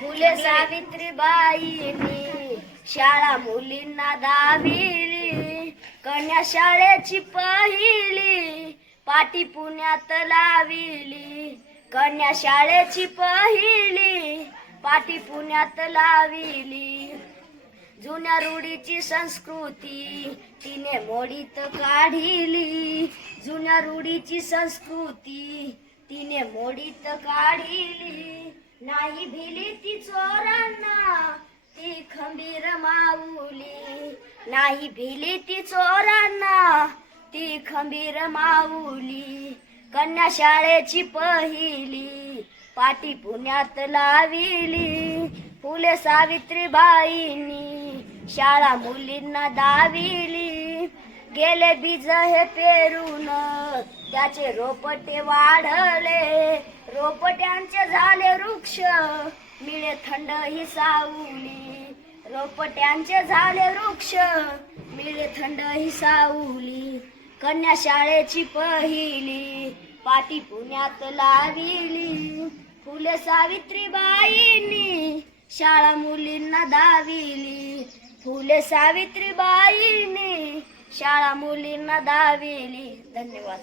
फुले सावित्रीबाईंनी शाळा मुलींना दाविली कन्या शाळेची पहिली पाटी पुण्यात लाविली. कन्या शाळेची पहिली पाटी पुण्यात लाविली. जुन्या रूढीची संस्कृती तिने मोडीत काढिली. जुन्या रूढीची संस्कृती तिने मोडीत काढिली. नाही भिली ती चोरांना ती खंबीर माऊली. नाही भिली ती चोरांना ती खंबीर माऊली. कन्या शाळेची पहिली पाटी पुण्यात लाविली. फुले सावित्रीबाईंनी शाळा मुलींना दाविली. गेले बीज हे पेरून त्याचे रोपटे वाढले. रोपट्यांचे झाले वृक्ष मिळे थंड ही सावली. रोपट्यांचे झाले वृक्ष मिळे थंड ही सावली. कन्या शाळेची पहिली पाटी पुण्यात लाविली. फुले सावित्रीबाईंनी शाळा मुलींना दाविली फुले सावित्रीबाईंनी शाळा मुलींना दाविली धन्यवाद.